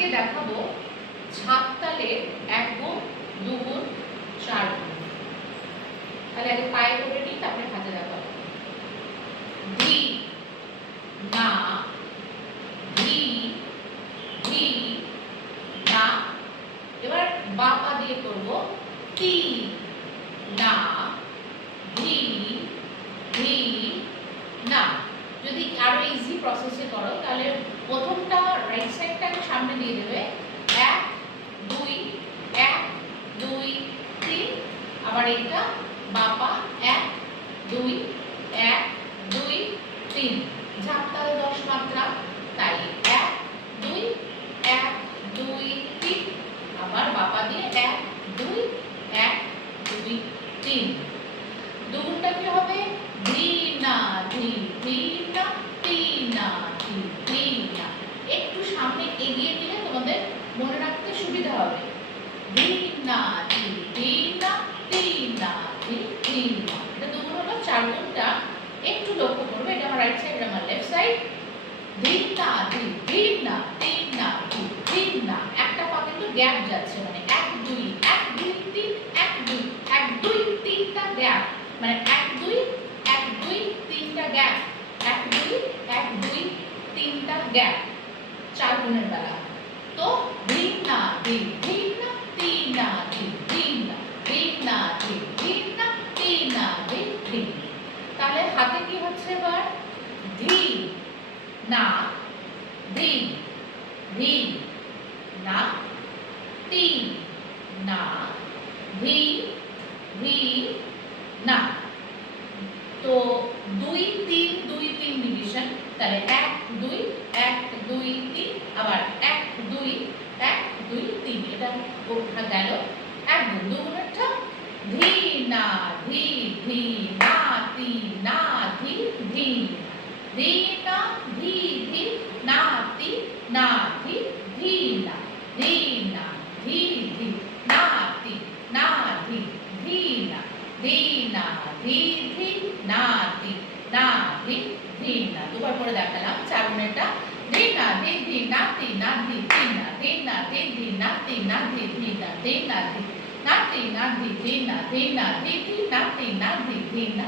আজকে দেখাবো ঝাঁপ তালের 1 গুণ 2 গুণ 4 গুণ। তাহলে আগে পায়ে করে নিই, তারপরে হাতে দেখাবো। ধি না ধি ধি না। এবার বা পা দিয়ে করব তি না ধি ধি না। যদি আরো ইজি প্রসেসে করো তাহলে প্রথমটা রাইট সাইডটাকে সামনে দিয়ে দেবে 1 2 1 2 3, আবার এইটা বাপা 1 2 1 2 3। ঝাঁপতাল 10 মাত্রা, তাই 1 2 1 2 3, আবার বাপা দিয়ে 1 2 1 2 3। দুগুণটা কি হবে? ধি না ধি ধি না তি না ধি ধি না। একটু সামনে এগিয়ে দিলে তোমাদের মনে রাখতে সুবিধা হবে। ধি না ধি ধি না তি না ধি ধি না। এটা দুগুণ হলো। 4 গুণটা একটু লক্ষ্য করবে, এটা আমার রাইট সাইড, আমার লেফট সাইড। ধি না ধি ধি না তি না ধি ধি না। একটা পা কিন্তু গ্যাপ যাচ্ছে, মানে 1 2 1 2 3 1 2 1 2 3টা গ্যাপ, মানে 1 2 1 2 3টা গ্যাপ, 1 2 1 2 3টা গ্যাপ 4 গুণের বেলা। তো ধি না ধি ধি না তি না ধি ধি না ধি না ধি ধি না তি না ধি ধি। তাহলে হাতে কি হচ্ছে এবার? ধি না ধি ধি না তি না ধি ধি না। তো 2 3 2 3 ডিভিশন, তাহলে 1 2 1 2 3, আবার 1 2 1 2 3। এটা ওঠা গেল 1 গুণ। 2 গুণেরটা ধি না ধি ধি না তি না ধি ধি ধি না ধি ধি না তি না ধি ধি না ধি না ধি ধি না তি না ধি ধি না ধি না ধি ধি না তি না ধি ধি না। দুবার করে দেখালাম 4 গুণেরটা। ধি না ধি ধি না তি না ধি ধি না ধি না ধি ধি না তি না ধি ধি না ধি না ধি না তি না ধি ধি না ধি না ধি ধি না তি না ধি ধি না।